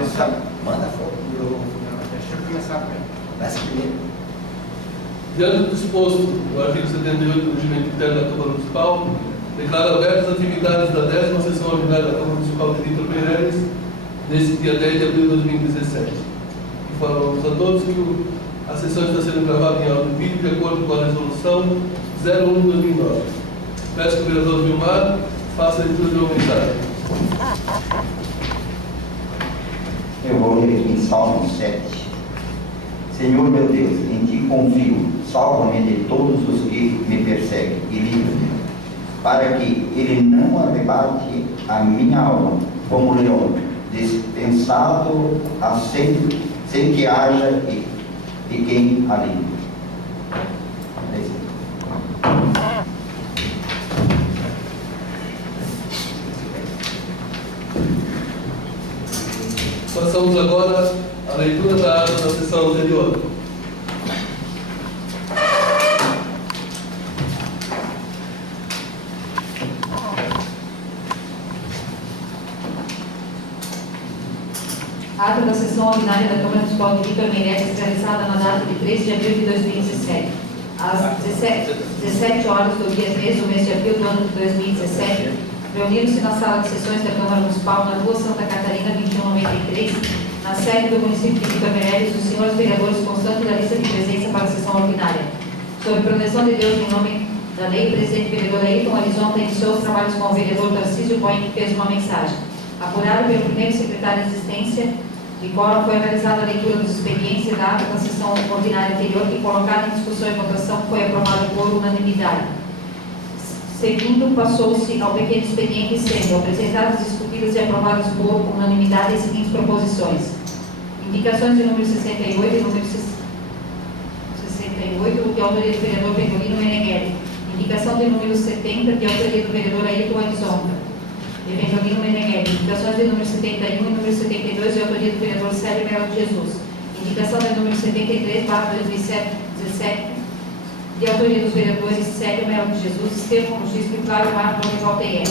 Manda foto. Deixa eu começar com ele. Começa primeiro. Diante do disposto no artigo 78 do Regimento Interno da Câmara Municipal, declaro abertas as atividades da 10ª Sessão Ordinária da Câmara Municipal de Vitor Meireles, neste dia 10 de abril de 2017. Informamos a todos que a sessão está sendo gravada em áudio e vídeo de acordo com a resolução 01/2009. Peço que o vereador Vilmar faça a leitura de uma mensagem. Eu vou ler aqui em Salmo 7. Senhor meu Deus, em ti confio, salva-me de todos os que me perseguem e livra-me, para que ele não arrebate a minha alma como leão, dispensado sem que haja e quem a livre. Passamos agora à leitura da ata da sessão anterior. Ata da sessão ordinária da Câmara Municipal de Vitor Meireles, realizada na data de 3 de abril de 2017. Às 17 horas do dia 3 do mês de abril do ano de 2017, reuniram-se na sala de sessões da Câmara Municipal, na rua Santa Catarina, 2193, na sede do município de Vitor Meireles, os senhores vereadores constantes da lista de presença para a sessão ordinária. Sob proteção de Deus, em nome da lei, o presidente vereador Ayrton Horizonte iniciou os trabalhos com o vereador Tarcísio Boim, que fez uma mensagem. Apurado pelo primeiro secretário de assistência de quórum, foi realizada a leitura dos expedientes e da ata da sessão ordinária anterior, que, colocada em discussão e votação, foi aprovada por unanimidade. Seguindo, passou-se ao pequeno expediente, sendo apresentadas, discutidas e aprovadas por unanimidade as seguintes proposições. Indicações de número 68 e número 68, de autoria do vereador Benolino Meneghelli. Indicação de número 70, de autoria do vereador Ayrton Horizonte. Benolino Meneghelli. Indicações de número 71 e número 72, de autoria do vereador Célio Melo de Jesus. Indicação de número 73/2017, de autoria dos vereadores Célio Melo de Jesus, Estevão Logístico e Cláudio Marco Valteir.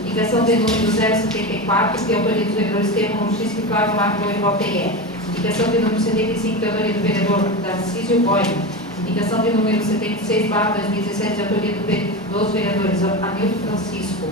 Indicação de número 074, de autoria dos vereadores Estevão Logístico e Cláudio Marco Valteir. Indicação de número 75, de autoria do vereador Tarcísio Boim. Indicação de número 76/2017, de autoria dos vereadores Hamilton Francisco.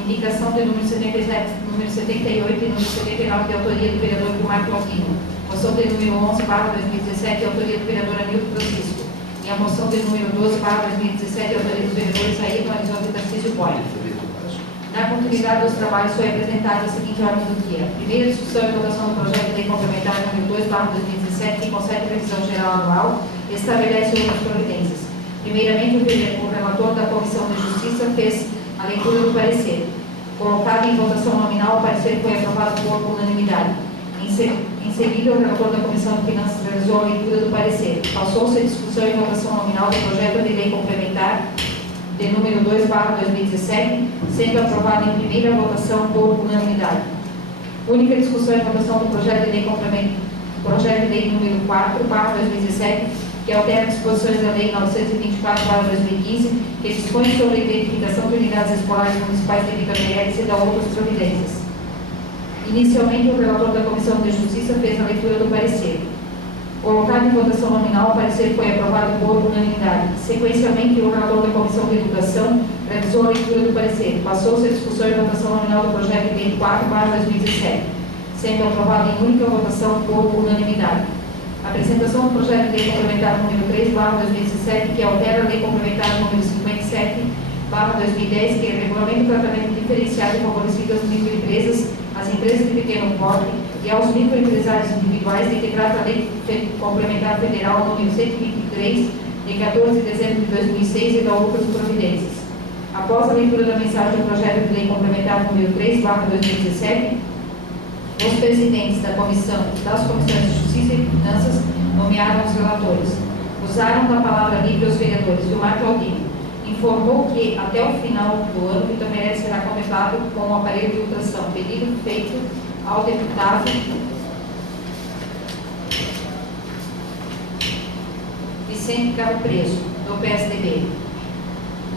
Indicação de número 77, número 78 e número 79, de autoria do vereador Vilmar Claudino. Moção de número 11/2017, de autoria do vereador Hamilton Francisco. E a moção de número 12/2017, de autoria dos vereadores Ayrton Horizonte e Tarcísio Boim. Na continuidade dos trabalhos, foi apresentada a seguinte ordem do dia. Primeira discussão e votação do projeto de lei complementar número 2/2017, que concede revisão geral anual e estabelece outras providências. Primeiramente, o relator da Comissão de Justiça fez a leitura do parecer. Colocado em votação nominal, o parecer foi aprovado por unanimidade. Em seguida, o relator da Comissão de Finanças realizou a leitura do parecer. Passou-se a discussão e votação nominal do projeto de lei complementar de número 2/2017, sendo aprovado em primeira votação por unanimidade. Única discussão e votação do projeto de lei complementar, projeto de lei número 4/2017, que altera disposições da Lei 924/2015, que dispõe sobre a identificação de unidades escolares municipais de Vitor Meireles e da outras providências. Inicialmente, o relator da Comissão de Justiça fez a leitura do parecer. Colocado em votação nominal, o parecer foi aprovado por unanimidade. Sequencialmente, o relator da Comissão de Educação realizou a leitura do parecer. Passou-se a discussão e votação nominal do projeto de lei 4/2017, sendo aprovado em única votação por unanimidade. A apresentação do projeto de lei complementar número 3/2017, que altera a lei complementar número 57/2010, que regulamenta o tratamento diferenciado e favorecido às microempresas, às empresas de pequeno porte e aos microempresários individuais, de que trata a lei complementar federal número 123, de 14 de dezembro de 2006 e da outras providências. Após a leitura da mensagem do projeto de lei complementar número 3/2017, os presidentes das comissões de Justiça e Finanças nomearam os relatores. Usaram da palavra livre os vereadores Vilmar Claudino. Informou que, até o final do ano, Vitor Meireles será contemplado com o aparelho de ultrassom, pedido feito ao deputado Vicente Cabo Preso, do PSDB.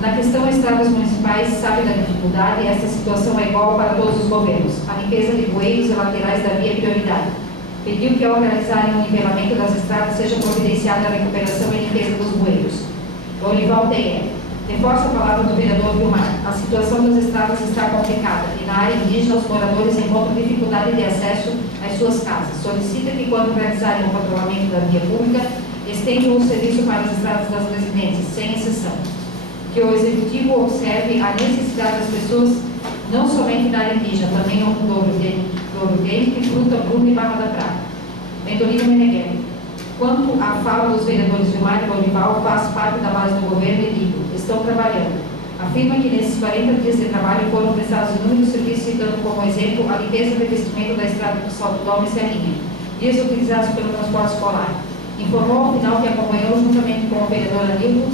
Na questão estradas municipais, sabe da dificuldade e esta situação é igual para todos os governos. A limpeza de bueiros e laterais da via é prioridade. Pediu que ao realizarem o nivelamento das estradas seja providenciada a recuperação e limpeza dos bueiros. Lorival TE. Reforça a palavra do vereador Vilmar. A situação das estradas está complicada e na área indígena os moradores encontram dificuldade de acesso às suas casas. Solicita que quando realizarem o patrulhamento da via pública, estendam o serviço para as estradas das residências, sem exceção. Que o Executivo observe a necessidade das pessoas, não somente na área indígena, também no Douro Dente, Fruta, Bruno e Barra da Prata. Mentolino Meneghelli. Quanto à fala dos vereadores Vilmar e Lorival, faz parte da base do governo e digo, estão trabalhando. Afirma que nesses 40 dias de trabalho foram prestados inúmeros serviços, citando como exemplo a limpeza e revestimento da estrada do Salto Dome e Serrinha, dias utilizados pelo transporte escolar. Informou ao final que acompanhou juntamente com o vereador Anilton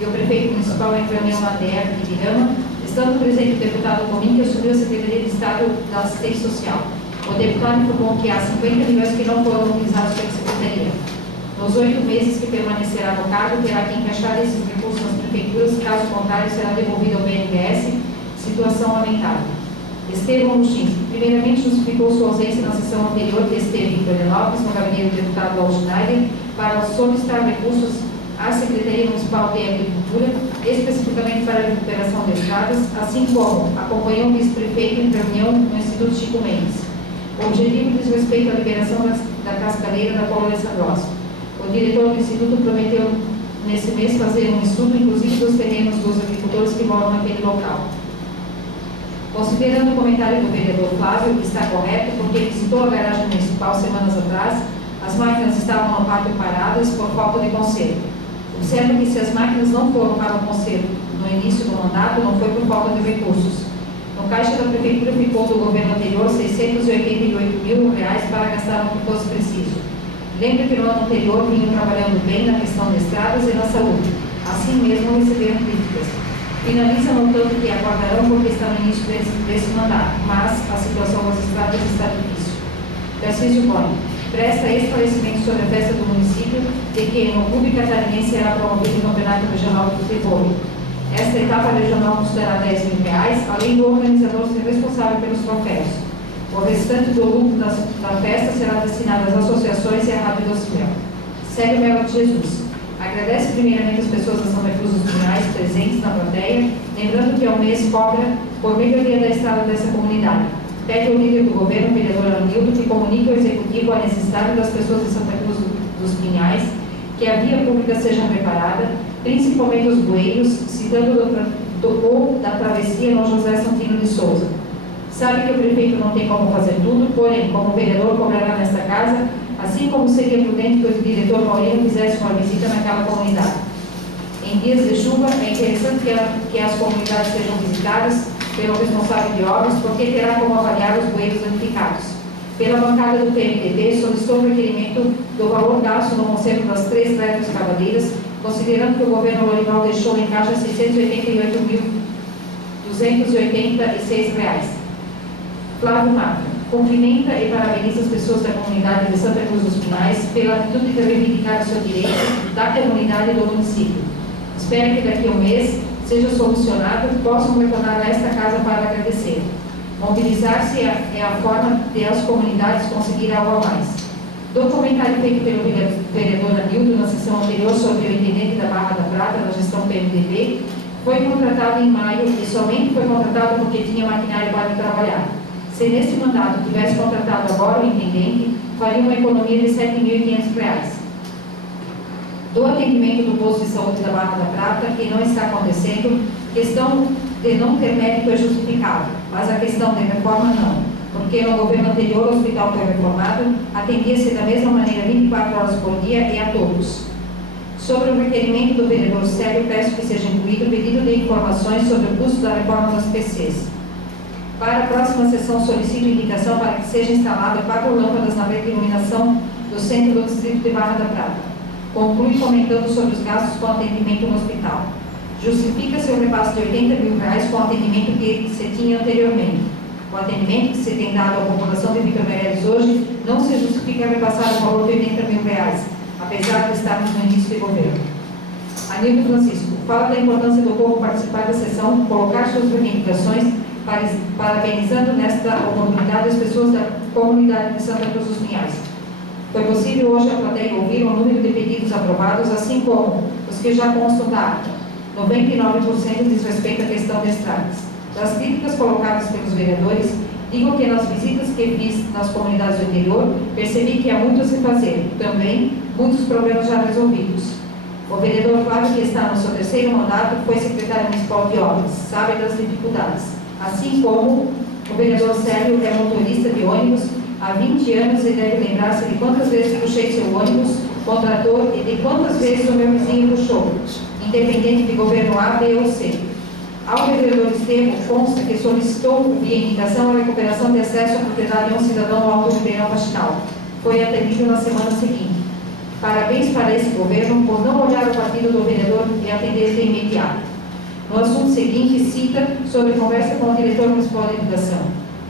e o prefeito municipal em reunião na DR de Virama, estando presente o deputado Comin, que assumiu a Secretaria de Estado da Assistência Social. O deputado informou que há 50 milhões que não foram utilizados pela Secretaria. Nos 8 meses que permanecerá no cargo, terá que encaixar esses recursos nas prefeituras, caso contrário, será devolvido ao BNDES, situação lamentável. Estevão Luchins, primeiramente justificou sua ausência na sessão anterior que esteve em Florianópolis, no gabinete do deputado Walt Schneider, para solicitar recursos à Secretaria Municipal de Agricultura, especificamente para a recuperação de estradas, assim como acompanhou o vice-prefeito em reunião no Instituto Chico Mendes. O objetivo diz respeito à liberação da cascaleira da colônia Sandrosa. O diretor do Instituto prometeu, nesse mês, fazer um estudo, inclusive dos terrenos dos agricultores que moram naquele local. Considerando o comentário do vereador Flávio, que está correto, porque ele visitou a garagem municipal semanas atrás, as máquinas estavam no pátio paradas por falta de conserto. Observa que se as máquinas não foram para o conserto no início do mandato, não foi por falta de recursos. No caixa da prefeitura ficou do governo anterior R$ 688 mil para gastar no que fosse preciso. Lembra que no ano anterior vinham trabalhando bem na questão de estradas e na saúde. Assim mesmo receberam críticas. Finaliza notando que aguardarão porque está no início desse mandato, mas a situação das estradas está difícil. Tarcísio Boni. Presta esclarecimento sobre a festa do município de que no Clube Catarinense será promovido o Campeonato Regional de Futebol. Esta etapa regional custará R$ 10 mil, além do organizador ser responsável pelos troféus. O restante do lucro da festa será destinado às associações e à Rádio Doce Mel. Célio Melo de Jesus. Agradece primeiramente as pessoas da Santa Cruz dos Pinhais presentes na plateia, lembrando que ao mês cobra por melhoria da estrada dessa comunidade. Pede ao líder do governo, o vereador Anilton, que comunique ao Executivo a necessidade das pessoas de Santa Cruz dos Pinhais que a via pública seja reparada, principalmente os bueiros, citando da travessia no José Santino de Souza. Sabe que o prefeito não tem como fazer tudo, porém, como vereador, cobrará nesta casa, assim como seria prudente que o diretor Maurino fizesse uma visita naquela comunidade. Em dias de chuva, é interessante que as comunidades sejam visitadas pelo responsável de obras, porque terá como avaliar os bueiros danificados. Pela bancada do PMDB, solicitou o requerimento do valor gasto no conserto das 3 retroescavadeiras, considerando que o governo Lorival deixou em caixa R$ 688.286. Flávio Mata. Cumprimenta e parabeniza as pessoas da comunidade de Santa Cruz dos Pinhais pela atitude de reivindicar o seu direito da comunidade e do município. Espero que daqui a um mês seja solucionado e possam retornar a esta casa para agradecer. Mobilizar-se é a forma de as comunidades conseguir algo a mais. Do comentário feito pelo vereador Anilton na sessão anterior sobre o intendente da Barra da Prata, da gestão PMDB, foi contratado em maio e somente foi contratado porque tinha maquinário para trabalhar. Se neste mandato tivesse contratado agora o intendente, faria uma economia de R$ 7.500. Do atendimento do posto de saúde da Barra da Prata, que não está acontecendo, questão de não ter médico é justificável, mas a questão de reforma não, porque no governo anterior o hospital foi reformado, atendia-se da mesma maneira 24 horas por dia e a todos. Sobre o requerimento do vereador Célio, peço que seja incluído o pedido de informações sobre o custo da reforma das PCs. Para a próxima sessão, solicito indicação para que seja instalada 4 lâmpadas na rede de iluminação do centro do distrito de Barra da Prata. Conclui comentando sobre os gastos com atendimento no hospital. Justifica-se o repasse de R$ 80 mil com o atendimento que se tinha anteriormente. O atendimento que se tem dado à população de Vitor Meirelles hoje não se justifica repassar o valor de R$ 80 mil, apesar de estarmos no início de governo. Anilton Francisco. fala da importância do povo participar da sessão, colocar suas reivindicações, parabenizando nesta oportunidade as pessoas da comunidade de Santa Cruz dos Pinhais. Foi possível hoje a plateia ouvir o número de pedidos aprovados, assim como os que já constam da ata. 99% diz respeito à questão de estradas. Das críticas colocadas pelos vereadores, digo que nas visitas que fiz nas comunidades do interior, percebi que há muito a se fazer, também muitos problemas já resolvidos. O vereador Flávio, que está no seu terceiro mandato, foi secretário municipal de obras, sabe das dificuldades. Assim como o vereador Sérgio é motorista de ônibus há 20 anos e deve lembrar-se de quantas vezes puxei seu ônibus com trator e de quantas vezes o meu vizinho puxou, independente de governo A, B ou C. Ao vereador Estevam, consta que solicitou via indicação a recuperação de acesso à propriedade de um cidadão ao Alto Ribeirão Faxinal. Foi atendido na semana seguinte. Parabéns para esse governo por não olhar o partido do vereador e atender de imediato. No assunto seguinte, cita sobre conversa com o diretor municipal de educação.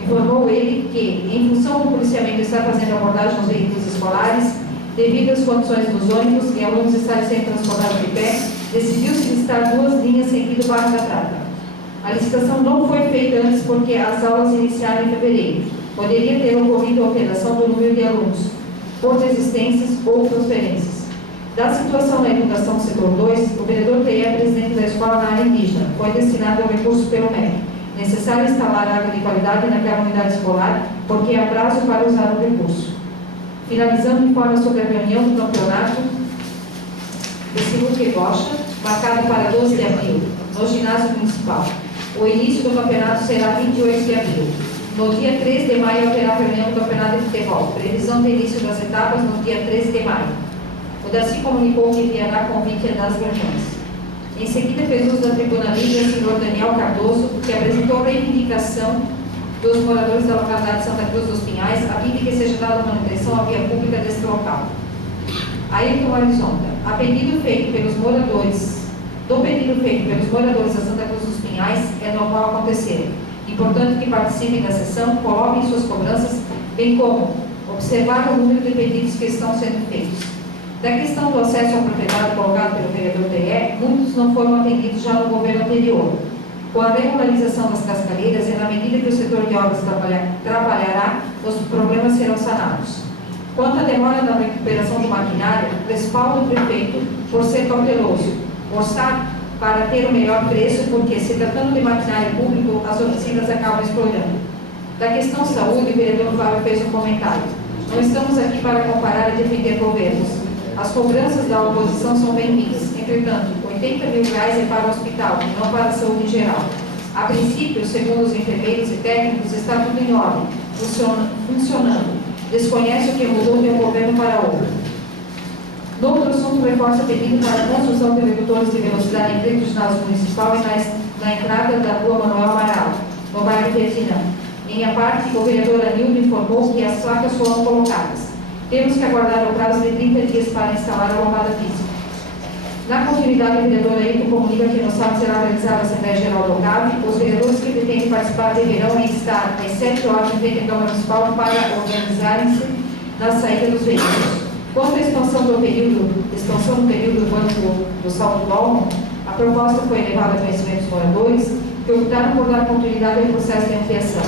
Informou ele que, em função do policiamento estar fazendo abordagem aos veículos escolares, devido às condições dos ônibus e alunos estarem sendo transportados de pé, decidiu-se listar 2 linhas sentido Barra da Prata. A licitação não foi feita antes porque as aulas iniciaram em fevereiro. Poderia ter ocorrido alteração do número de alunos, por desistências ou transferências. Da situação na educação setor 2, o vereador TE é presidente da escola na área indígena. Foi destinado ao recurso pelo MEC. Necessário instalar água de qualidade naquela unidade escolar, porque há prazo para usar o recurso. Finalizando, informa sobre a reunião do campeonato de sinuca Gocha, marcado para 12 de abril, no ginásio municipal. O início do campeonato será 28 de abril. No dia 3 de maio haverá a reunião do campeonato de futebol. Previsão de início das etapas no dia 13 de maio. O DACI comunicou que enviará convite das reuniões. Em seguida, fez uso da tribuna livre o senhor Daniel Cardoso, que apresentou reivindicação dos moradores da localidade de Santa Cruz dos Pinhais, a fim de que seja dada manutenção à via pública deste local. Ayrton Horizonte, a pedido feito pelos moradores da Santa Cruz dos Pinhais, é normal acontecer. Importante que participem da sessão, coloquem suas cobranças, bem como observar o número de pedidos que estão sendo feitos. Da questão do acesso à propriedade colocado pelo vereador TE, muitos não foram atendidos já no governo anterior. Com a regularização das cascalheiras e na medida que o setor de obras trabalhará, os problemas serão sanados. Quanto à demora na recuperação do maquinário, respaldo o prefeito por ser cauteloso, orçar para ter o melhor preço, porque se tratando de maquinário público, as oficinas acabam explorando. Da questão saúde, o vereador Flávio fez um comentário. Não estamos aqui para comparar e defender governos. As cobranças da oposição são bem-vindas. Entretanto, R$80 mil é para o hospital, e não para a saúde em geral. A princípio, segundo os enfermeiros e técnicos, está tudo em ordem, funcionando. Desconhece o que mudou de um governo para outro. No outro assunto, reforça o pedido para a construção de redutores de velocidade em frente ao ginásio municipal e na entrada da rua Manuel Amaral, no bairro Vietnã. Em minha parte, o vereador Anildo informou que as placas foram colocadas. Temos que aguardar o prazo de 30 dias para instalar a lombada física. Na continuidade, o vereador Ayrton comunica que no sábado será realizada a Assembleia Geral do OCAV. Os vereadores que pretendem participar deverão estar às 7 horas em frente à Câmara Municipal para organizarem-se na saída dos veículos. Quanto à expansão do período urbano do Salto do Almo, a proposta foi levada a conhecimento dos moradores, que optaram por dar continuidade ao processo de ampliação.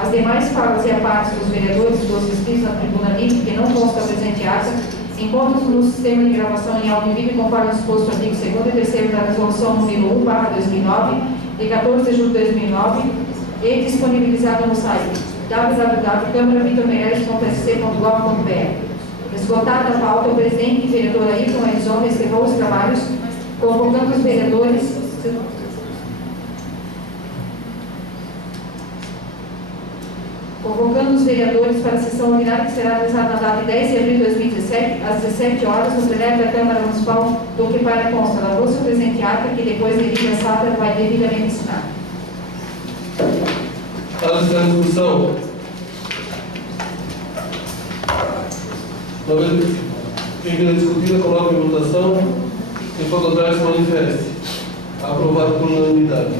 As demais falas e a parte dos vereadores e dos inscritos na tribuna livre, que não consta da presente ata, encontram-se no sistema de gravação em áudio e vídeo, conforme disposto no artigo 2º e 3º da Resolução número 1/2009, de 14 de julho de 2009, e disponibilizado no site www.câmaravitormeireles.sc.gov.br. Esgotada a pauta, o presidente e vereador Ayrton Horizonte encerrou os trabalhos, convocando os vereadores para a sessão ordinária que será realizada na data de 10 de abril de 2017, às 17 horas, no plenário da Câmara Municipal, do que para consta da bolsa presente ata, que depois de lida essa ata vai devidamente assinar. Para essa discussão, quem quer discutir, coloca em votação. Quem for contrário, se manifeste. Aprovado por unanimidade.